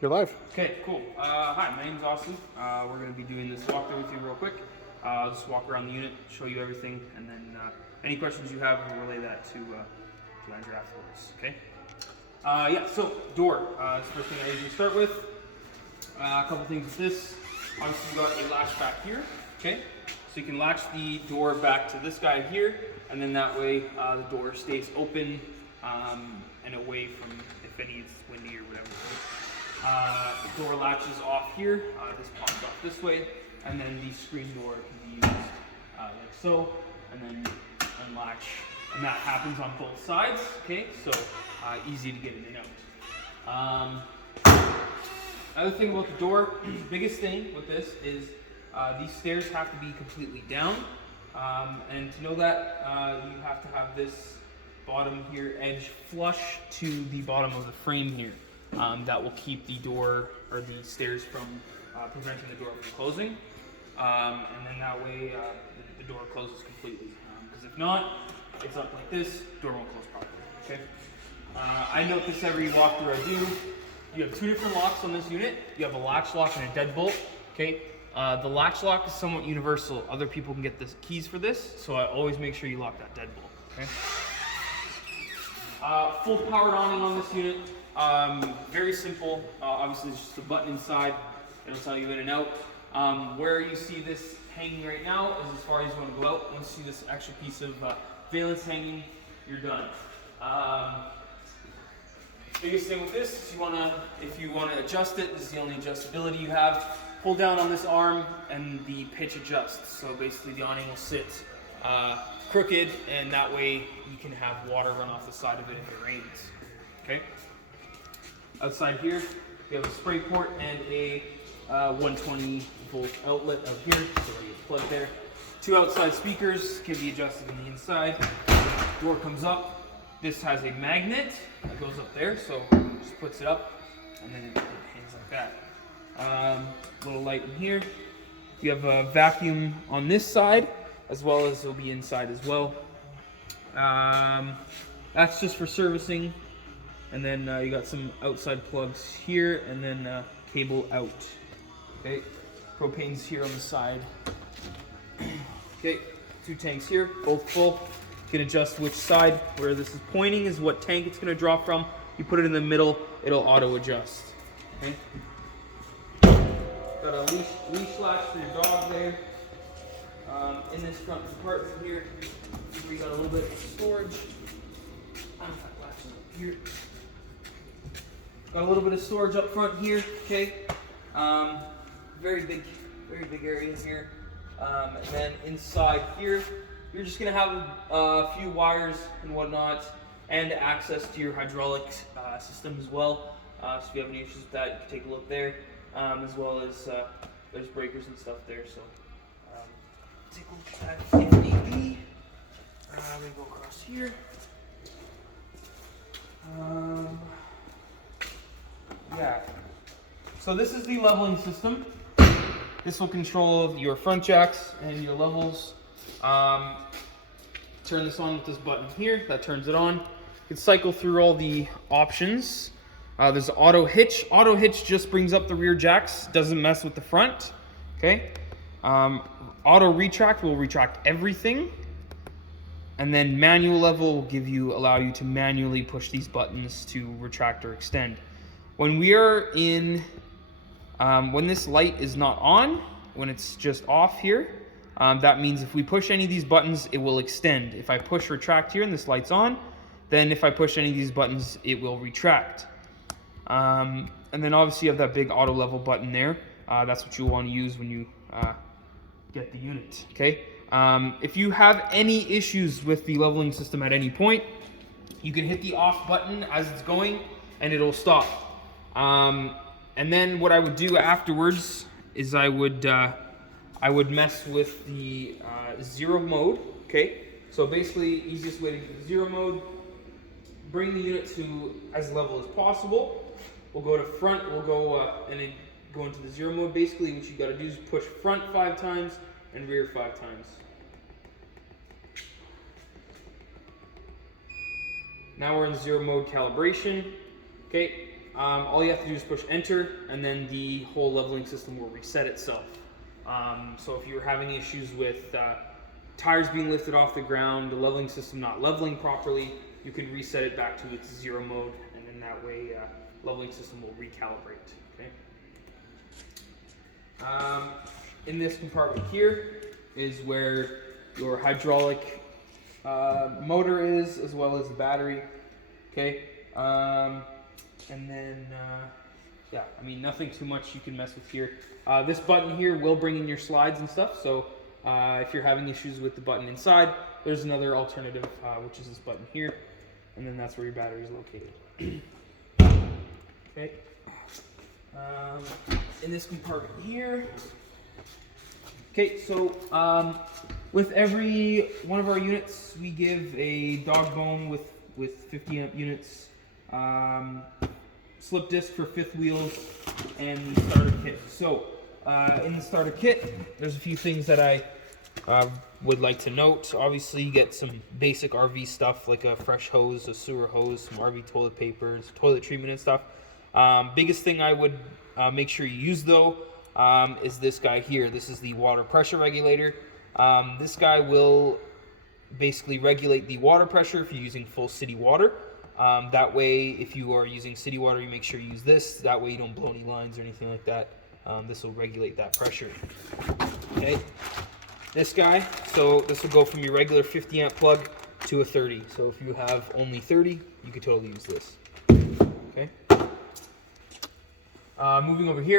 You're live. Okay, cool. Hi, my name's Austin. We're going to be doing this walkthrough with you real quick. I'll just walk around the unit, show you everything, and then any questions you have, we'll relay that to Andrew afterwards. Okay? Yeah, so door. That's the first thing I usually start with. A couple things with this. Obviously, you got a latch back here. Okay? So you can latch the door back to this guy here, and then that way the door stays open and away from if any is windy or whatever. The door latches off here, this pops off this way, and then the screen door can be used like so, and then unlatch, and that happens on both sides, okay, so easy to get in and out. Other thing about the door, biggest thing with this is these stairs have to be completely down, and to know that, you have to have this bottom here edge flush to the bottom of the frame here. That will keep the door or the stairs from preventing the door from closing, and then that way the door closes completely. Because if not, it's up like this, door won't close properly. Okay. I note this every walkthrough I do. You have two different locks on this unit. You have a latch lock and a deadbolt. Okay. The latch lock is somewhat universal. Other people can get the keys for this, so I always make sure you lock that deadbolt. Okay. Full powered awning on this unit. Very simple. Obviously, it's just a button inside. It'll tell you in and out. Where you see this hanging right now is as far as you want to go out. Once you see this extra piece of valance hanging, you're done. Biggest thing with this is if you want to adjust it, this is the only adjustability you have. Pull down on this arm and the pitch adjusts. So basically the awning will sit crooked, and that way you can have water run off the side of it if it rains. Okay. Outside here, we have a spray port and a 120 volt outlet out here, so you plug there. Two outside speakers can be adjusted on the inside. Door comes up. This has a magnet that goes up there, so just puts it up, and then it hangs like that. Little light in here. You have a vacuum on this side, as well as it'll be inside as well. That's just for servicing. And then you got some outside plugs here, and then cable out. Okay, propane's here on the side. Okay, two tanks here, both full. You can adjust which side. Where this is pointing is what tank it's going to draw from. You put it in the middle, it'll auto adjust. Okay. Got a leash latch for your dog there. In this front compartment here, we got a little bit of storage. Here. Got a little bit of storage up front here, okay? Very big area here. And then inside here, you're just gonna have a few wires and whatnot, and access to your hydraulic system as well. So if you have any issues with that, you can take a look there, as well as there's breakers and stuff there. So take a look at that if need be. I'm gonna go across here. Yeah. So this is the leveling system. This will control your front jacks and your levels. Turn this on with this button here. That turns it on. You can cycle through all the options. There's auto hitch. Auto hitch just brings up the rear jacks. Doesn't mess with the front. Okay. Auto retract will retract everything. And then manual level will allow you to manually push these buttons to retract or extend. When we are in, when this light is not on, when it's just off here, that means if we push any of these buttons, it will extend. If I push retract here and this light's on, then if I push any of these buttons, it will retract. And then obviously you have that big auto level button there. That's what you'll want to use when you get the unit, okay? If you have any issues with the leveling system at any point, you can hit the off button as it's going and it'll stop. And then what I would do afterwards is I would mess with the zero mode, okay? So basically, easiest way to get the zero mode, bring the unit to as level as possible. We'll go to front, we'll go and then go into the zero mode. Basically, what you gotta do is push front 5 times and rear 5 times. Now we're in zero mode calibration. Okay, all you have to do is push enter, and then the whole leveling system will reset itself. So if you're having issues with tires being lifted off the ground, the leveling system not leveling properly, you can reset it back to its 0 mode, and then that way leveling system will recalibrate. Okay. In this compartment here is where your hydraulic motor is, as well as the battery. Okay. And then, yeah, I mean, nothing too much you can mess with here. This button here will bring in your slides and stuff, so if you're having issues with the button inside, there's another alternative, which is this button here, and then that's where your battery is located. Okay. In this compartment here. Okay, so with every one of our units, we give a dog bone with 50 amp units, slip disc for fifth wheels, and the starter kit. So in the starter kit, there's a few things that I would like to note. Obviously, you get some basic RV stuff like a fresh hose, a sewer hose, some RV toilet paper, toilet treatment and stuff. Biggest thing I would make sure you use though is this guy here. This is the water pressure regulator. This guy will basically regulate the water pressure if you're using full city water. That way, if you are using city water, you make sure you use this. That way you don't blow any lines or anything like that. This will regulate that pressure. Okay. This guy, so this will go from your regular 50 amp plug to a 30. So if you have only 30, you could totally use this. Okay. Moving over here.